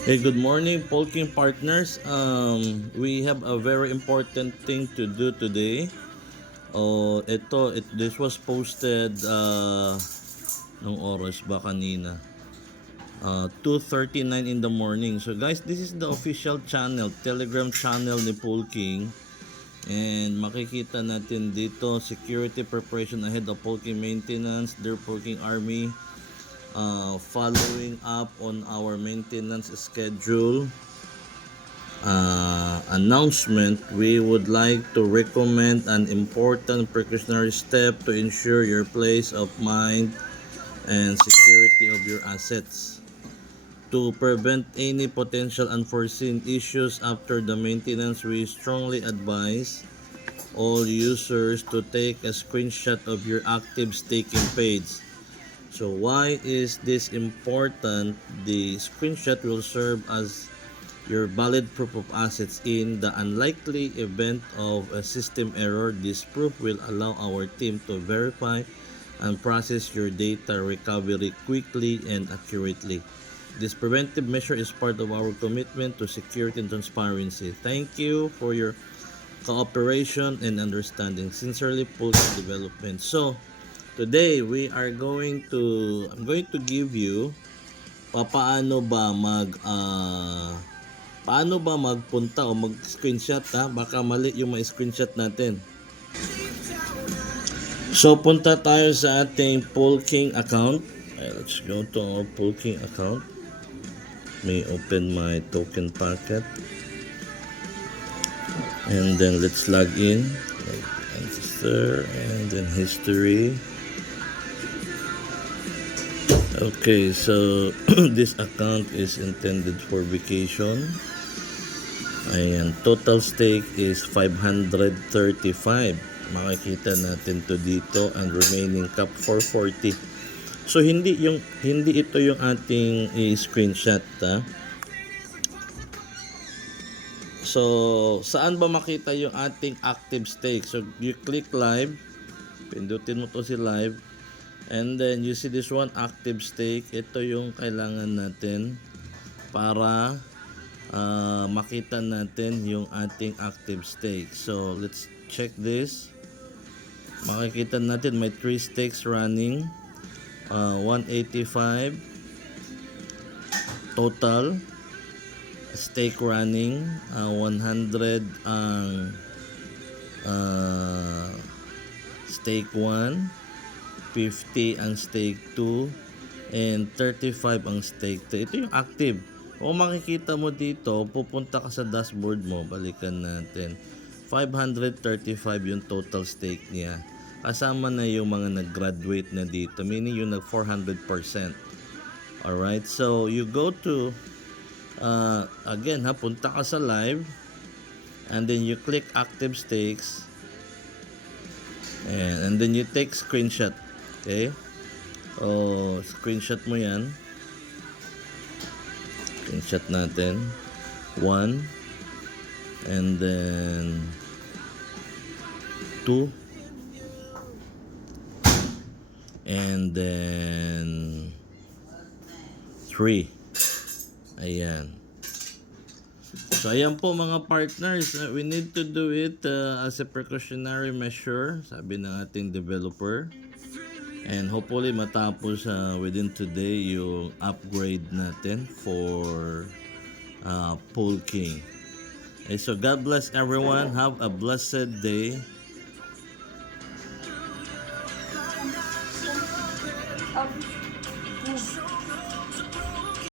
Hey, good morning, Polking partners. We have a very important thing to do today. This was posted nung oras ba kanina? 2:39 in the morning. So guys, this is the official channel, Telegram channel ni Polking. And makikita natin dito, security preparation ahead of Polking maintenance, dear Polking Army. Following up on our maintenance schedule announcement, we would like to recommend an important precautionary step to ensure your place of mind and security of your assets. To prevent any potential unforeseen issues after the maintenance, we strongly advise all users to take a screenshot of your active staking page. So why is this important? The screenshot will serve as your valid proof of assets in the unlikely event of a system error. This proof will allow our team to verify and process your data recovery quickly and accurately. This preventive measure is part of our commitment to security and transparency. Thank you for your cooperation and understanding. Sincerely, Pulse Development. So, today I'm going to give you paano ba magpunta o mag-screenshot, baka mali yung mga screenshot natin. So punta tayo sa ating Polking account. Let's go to our Polking account. May open my token packet. And then let's log in. Register and then history. Okay, so this account is intended for vacation. Ayan, total stake is 535. Makikita natin to dito, and remaining cap 440. So hindi ito yung ating i-screenshot, So saan ba makita yung ating active stake? So you click live, pindutin mo to si live, and then you see this one, active stake. Ito yung kailangan natin para makita natin yung ating active stake. So let's check this. Makikita natin may 3 stakes running, 185 total stake running, 100 ang stake 1, 50 ang stake 2, and 35 ang stake 3. Ito yung active. Kung makikita mo dito, pupunta ka sa dashboard mo, balikan natin. 535 yung total stake niya. Kasama na yung mga nag-graduate na dito, meaning yung nag 400%. Alright, so you go to, again punta ka sa live, and then you click active stakes, and then you take screenshot. Okay? Screenshot mo yan. Screenshot natin 1, and then 2, and then 3. Ayan. So ayan po mga partners, we need to do it as a precautionary measure, sabi ng ating developer. And hopefully matapos within today yung upgrade natin for Polking. Okay, so God bless everyone. Have a blessed day. Um,